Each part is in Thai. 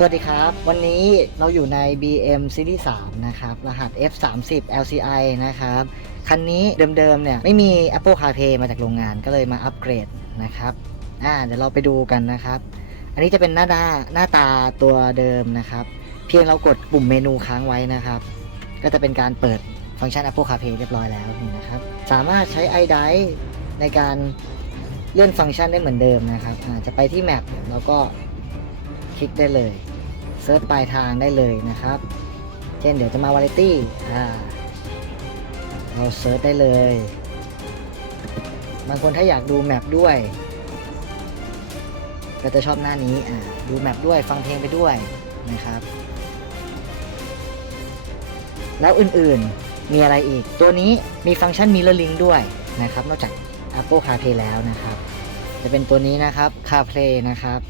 สวัสดีครับ วันนี้เราอยู่ใน BM Series 3นะครับ รหัส F30 LCI นะครับ คันนี้เดิมๆเนี่ย ไม่มี Apple CarPlay มาจากโรงงานก็เลยมาอัปเกรดนะครับ อ่าเดี๋ยวเราไปดูกันนะครับ อันนี้จะเป็นหน้าตาหน้าตาตัวเดิมนะครับ เพียงเรากดปุ่มเมนูค้างไว้นะครับ ก็จะเป็นการเปิดฟังก์ชัน Apple CarPlay เรียบร้อยแล้วนี่นะครับ สามารถใช้ iDrive ในการเลื่อนฟังก์ชันได้เหมือนเดิมนะครับอ่าจะไปที่ Map แล้วก็คลิกได้เลย เซิร์ชปลายทางได้เลยนะครับ เช่นเดี๋ยวจะมาวาไรตี้เราเซิร์ชได้เลยบางคนถ้าอยากดูแมปด้วย ก็จะชอบหน้านี้อ่าดูแมปด้วยฟังเพลงไปด้วยนะครับ แล้วอื่นๆมีอะไรอีก ตัวนี้มีฟังก์ชัน Mirror Link ด้วยนะครับ นอกจาก Apple CarPlay แล้วนะครับ จะเป็นตัวนี้นะครับ CarPlay นะครับ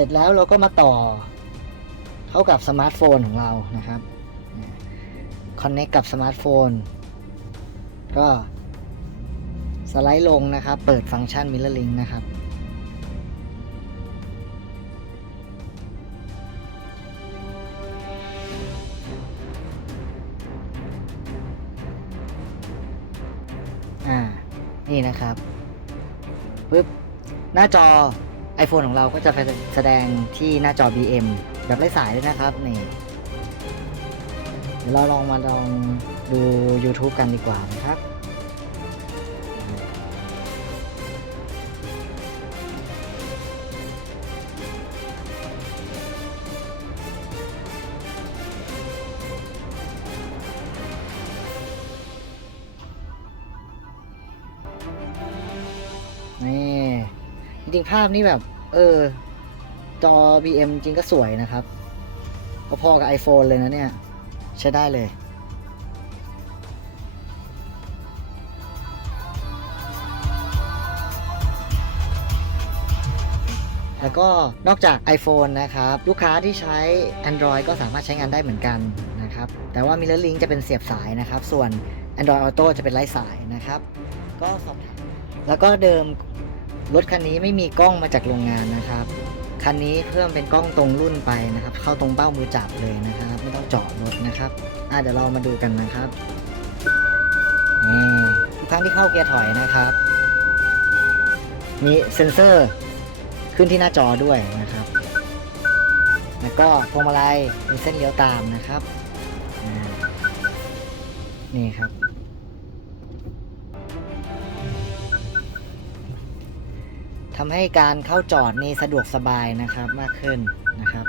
ร็จแล้วเราก็มาต่อ เข้ากับสมาร์ทโฟนของเรานะครับ Connect กับสมาร์ทโฟน ก็สไลด์ลงนะครับ เปิดฟังก์ชัน Mirror Link นะครับ อ่า นี่นะครับปึ๊บ หน้าจอ iPhone ของเราก็จะแสดงที่หน้าจอ BM แบบไร้สายด้วยนะครับนี่เดี๋ยวเราลองมาลองดู YouTube กันดีกว่านะครับ จริงๆภาพนี่แบบ เออ จอ BM จริงก็สวยนะครับพอๆกับ iPhone เลยนะเนี่ย ใช้ได้เลยแล้วก็นอกจาก iPhone นะครับ ลูกค้าที่ใช้ Android ก็สามารถใช้งานได้เหมือนกันนะครับ แต่ว่า Mirror Link จะเป็นเสียบสายนะครับ ส่วน Android Auto จะเป็นไร้สายนะครับ ก็สอบถามแล้วก็เดิม รถคันนี้ไม่มีกล้องมาจากโรงงานนะครับ คันนี้เพิ่มเป็นกล้องตรงรุ่นไปนะครับ เข้าตรงเบ้ามือจับเลยนะครับ ไม่ต้องเจาะรถนะครับอะเดี๋ยวเรามาดูกันนะครับนี่ทุกครั้งที่เข้าเกียร์ถอยนะครับ มีเซ็นเซอร์ขึ้นที่หน้าจอด้วยนะครับ แล้วก็พวงมาลัยมีเส้นเลี้ยวตามนะครับ นี่ครับ ทำให้การเข้าจอดนี่สะดวกสบายนะครับมากขึ้นนะครับ